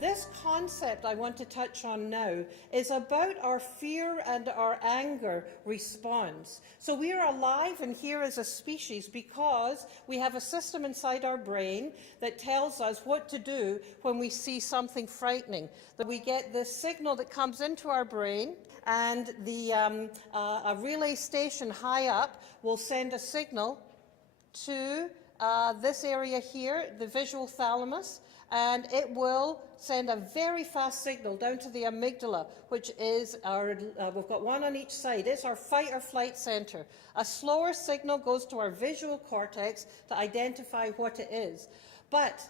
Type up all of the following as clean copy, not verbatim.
This concept I want to touch on now is about our fear and our anger response. So we are alive and here as a species because we have a system inside our brain that tells us what to do when we see something frightening. That we get this signal that comes into our brain, and a relay station high up will send a signal to this area here, the visual thalamus, and it will send a very fast signal down to the amygdala, which is our, we've got one on each side, it's our fight or flight centre. A slower signal goes to our visual cortex to identify what it is. But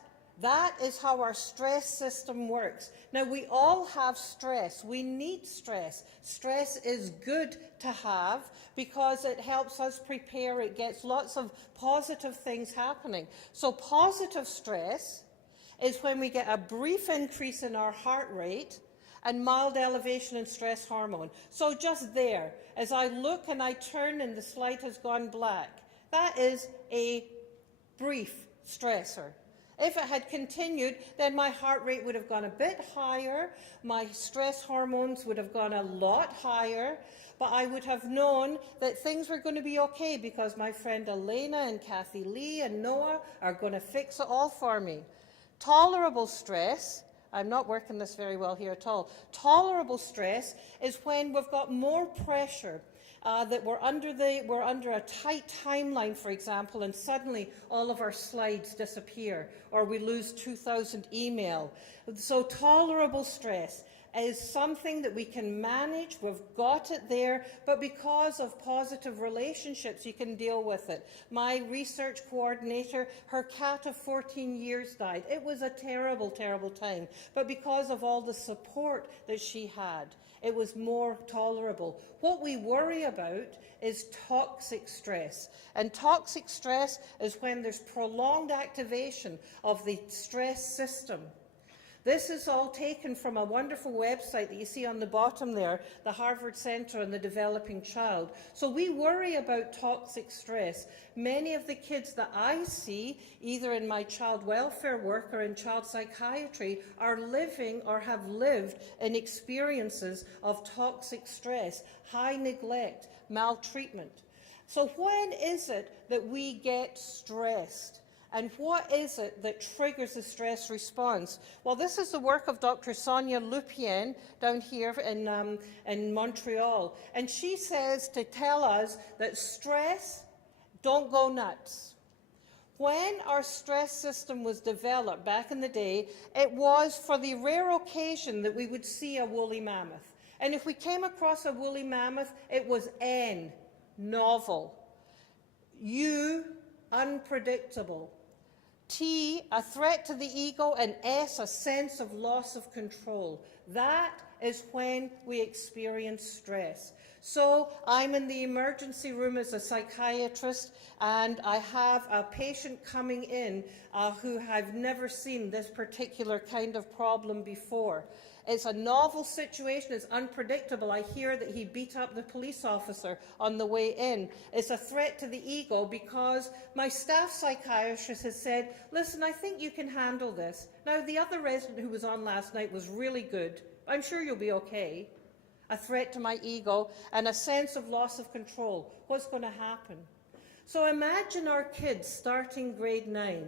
that is how our stress system works. Now, we all have stress. We need stress. Stress is good to have because it helps us prepare. It gets lots of positive things happening. So positive stress is when we get a brief increase in our heart rate and mild elevation in stress hormone. So just there, as I look and I turn and the slide has gone black, that is a brief stressor. If it had continued, then my heart rate would have gone a bit higher, my stress hormones would have gone a lot higher, but I would have known that things were going to be okay because my friend Elena and Kathy Lee and Noah are going to fix it all for me. Tolerable stress, I'm not working this very well here at all. Tolerable stress is when we've got more pressure, that we're under a tight timeline, for example, and suddenly all of our slides disappear, or we lose 2,000 email. So tolerable stress is something that we can manage. We've got it there, but because of positive relationships, you can deal with it. My research coordinator, her cat of 14 years died. It was a terrible, terrible time, but because of all the support that she had, it was more tolerable. What we worry about is toxic stress. And toxic stress is when there's prolonged activation of the stress system. This is all taken from a wonderful website that you see on the bottom there, the Harvard Center on the Developing Child. So we worry about toxic stress. Many of the kids that I see, either in my child welfare work or in child psychiatry, are living or have lived in experiences of toxic stress, high neglect, maltreatment. So when is it that we get stressed? And what is it that triggers the stress response? Well, this is the work of Dr. Sonia Lupien down here in Montreal. And she says to tell us that stress, don't go nuts. When our stress system was developed back in the day, it was for the rare occasion that we would see a woolly mammoth. And if we came across a woolly mammoth, it was N, novel. U, unpredictable. T, a threat to the ego, and S, a sense of loss of control. That is when we experience stress. So I'm in the emergency room as a psychiatrist, and I have a patient coming in who I've never seen this particular kind of problem before. It's a novel situation, it's unpredictable. I hear that he beat up the police officer on the way in. It's a threat to the ego because my staff psychiatrist has said, listen, I think you can handle this. Now, the other resident who was on last night was really good. I'm sure you'll be okay. A threat to my ego and a sense of loss of control. What's going to happen? So imagine our kids starting grade 9.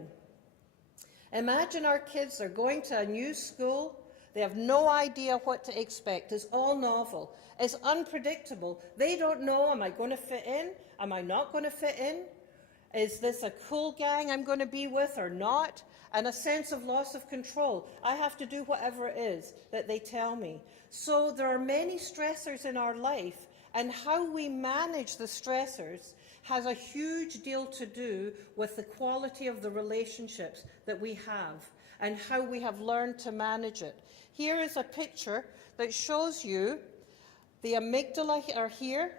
Imagine our kids are going to a new school. They have no idea what to expect. It's all novel. It's unpredictable. They don't know, am I going to fit in? Am I not going to fit in? Is this a cool gang I'm going to be with or not? And a sense of loss of control. I have to do whatever it is that they tell me. So there are many stressors in our life, and how we manage the stressors has a huge deal to do with the quality of the relationships that we have and how we have learned to manage it. Here is a picture that shows you the amygdala are here,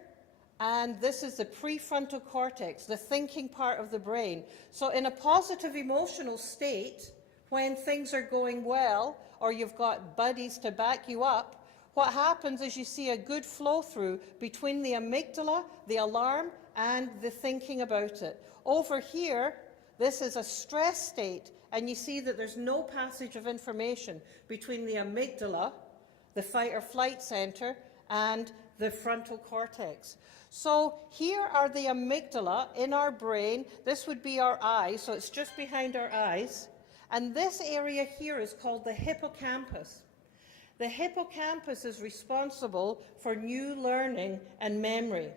and this is the prefrontal cortex, the thinking part of the brain. So in a positive emotional state, when things are going well, or you've got buddies to back you up, what happens is you see a good flow through between the amygdala, the alarm, and the thinking about it. Over here, this is a stress state, and you see that there's no passage of information between the amygdala, the fight or flight centre, and the frontal cortex. So here are the amygdala in our brain. This would be our eyes, so it's just behind our eyes. And this area here is called the hippocampus. The hippocampus is responsible for new learning and memory.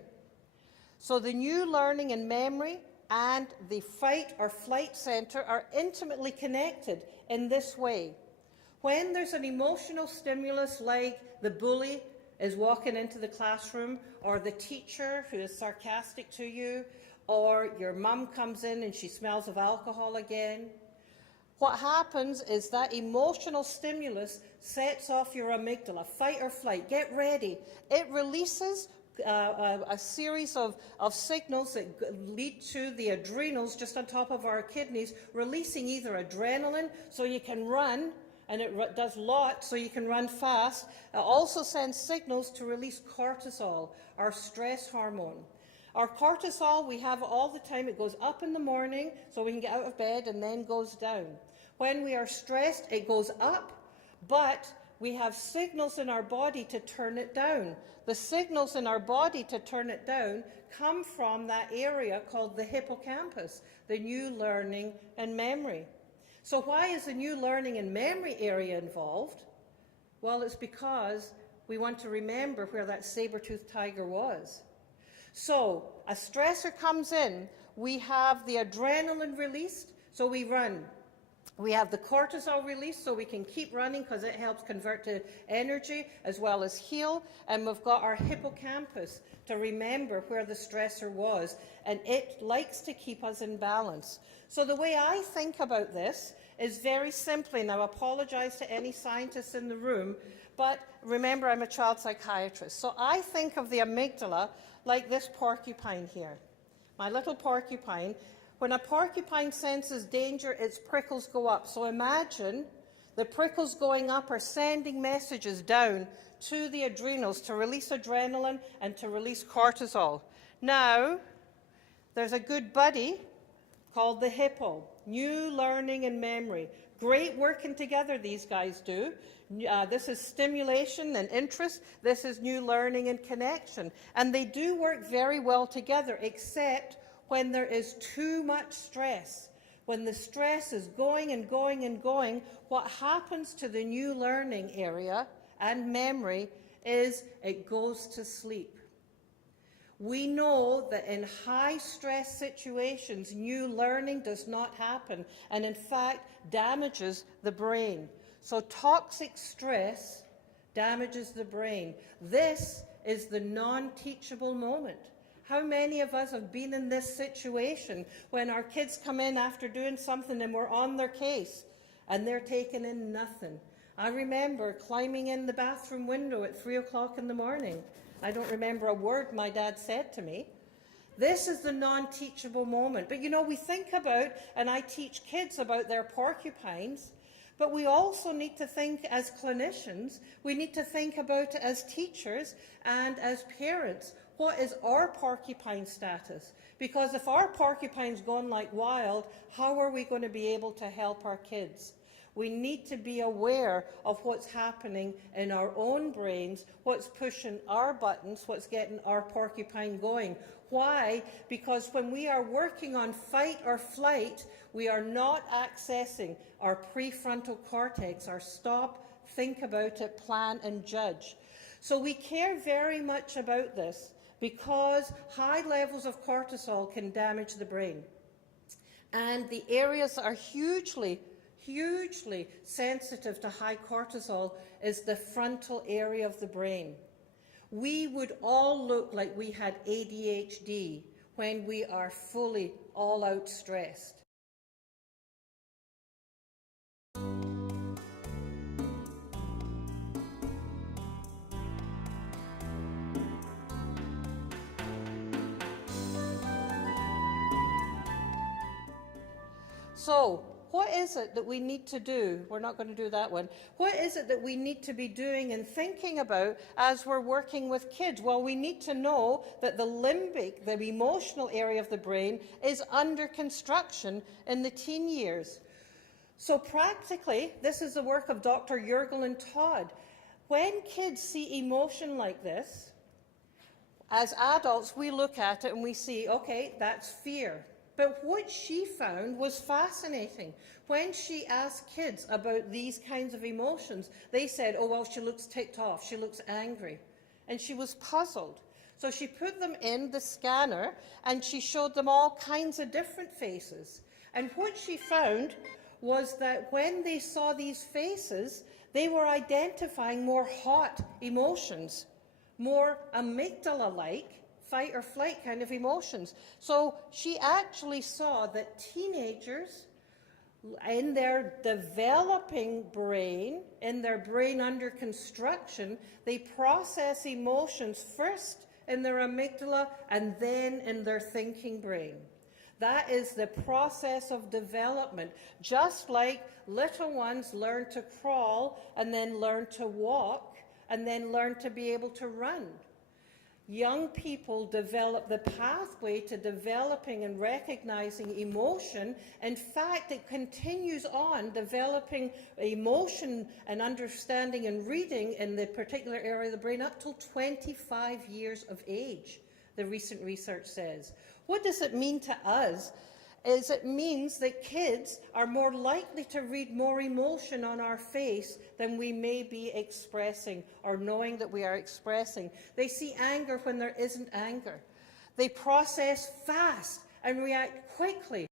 So the new learning and memory and the fight or flight centre are intimately connected in this way. When there's an emotional stimulus like the bully is walking into the classroom, or the teacher who is sarcastic to you, or your mum comes in and she smells of alcohol again, what happens is that emotional stimulus sets off your amygdala, fight or flight, get ready. It releases a series of signals that lead to the adrenals just on top of our kidneys, releasing either adrenaline, so you can run, and it does lots, so you can run fast. It also sends signals to release cortisol, our stress hormone. Our cortisol, we have all the time. It goes up in the morning, so we can get out of bed, and then goes down. When we are stressed, it goes up, but we have signals in our body to turn it down. The signals in our body to turn it down come from that area called the hippocampus, the new learning and memory. So why is the new learning and memory area involved? Well, it's because we want to remember where that saber-toothed tiger was. So a stressor comes in, we have the adrenaline released, so we run. We have the cortisol released, so we can keep running because it helps convert to energy as well as heal. And we've got our hippocampus to remember where the stressor was, and it likes to keep us in balance. So the way I think about this is very simply, and I apologize to any scientists in the room, but remember I'm a child psychiatrist. So I think of the amygdala like this porcupine here, my little porcupine. When a porcupine senses danger, its prickles go up. So imagine the prickles going up are sending messages down to the adrenals to release adrenaline and to release cortisol. Now, there's a good buddy called the hippo, new learning and memory. Great working together, these guys do. This is stimulation and interest. This is new learning and connection. And they do work very well together, except when there is too much stress. When the stress is going and going and going, what happens to the new learning area and memory is it goes to sleep. We know that in high stress situations, new learning does not happen, and in fact damages the brain. So toxic stress damages the brain. This is the non-teachable moment. How many of us have been in this situation when our kids come in after doing something and we're on their case and they're taking in nothing? I remember climbing in the bathroom window at 3 o'clock in the morning. I don't remember a word my dad said to me. This is the non-teachable moment. But you know, we think about, and I teach kids about their porcupines, but we also need to think as clinicians, we need to think about it as teachers and as parents. What is our porcupine status? Because if our porcupine's gone like wild, how are we going to be able to help our kids? We need to be aware of what's happening in our own brains, what's pushing our buttons, what's getting our porcupine going. Why? Because when we are working on fight or flight, we are not accessing our prefrontal cortex, our stop, think about it, plan and judge. So we care very much about this, because high levels of cortisol can damage the brain. And the areas that are hugely sensitive to high cortisol is the frontal area of the brain. We would all look like we had ADHD when we are fully all-out stressed. So, what is it that we need to do? We're not going to do that one. What is it that we need to be doing and thinking about as we're working with kids? Well, we need to know that the limbic, the emotional area of the brain, is under construction in the teen years. So practically, this is the work of Dr. Yergel and Todd. When kids see emotion like this, as adults, we look at it and we see, okay, that's fear. But what she found was fascinating. When she asked kids about these kinds of emotions, they said, oh, well, she looks ticked off, she looks angry. And she was puzzled. So she put them in the scanner and she showed them all kinds of different faces. And what she found was that when they saw these faces, they were identifying more hot emotions, more amygdala-like, fight or flight kind of emotions. So she actually saw that teenagers, in their developing brain, in their brain under construction, they process emotions first in their amygdala and then in their thinking brain. That is the process of development, just like little ones learn to crawl and then learn to walk and then learn to be able to run. Young people develop the pathway to developing and recognizing emotion. In fact, it continues on developing emotion and understanding and reading in the particular area of the brain up till 25 years of age, the recent research says. What does it mean to us? Is it means that kids are more likely to read more emotion on our face than we may be expressing or knowing that we are expressing. They see anger when there isn't anger. They process fast and react quickly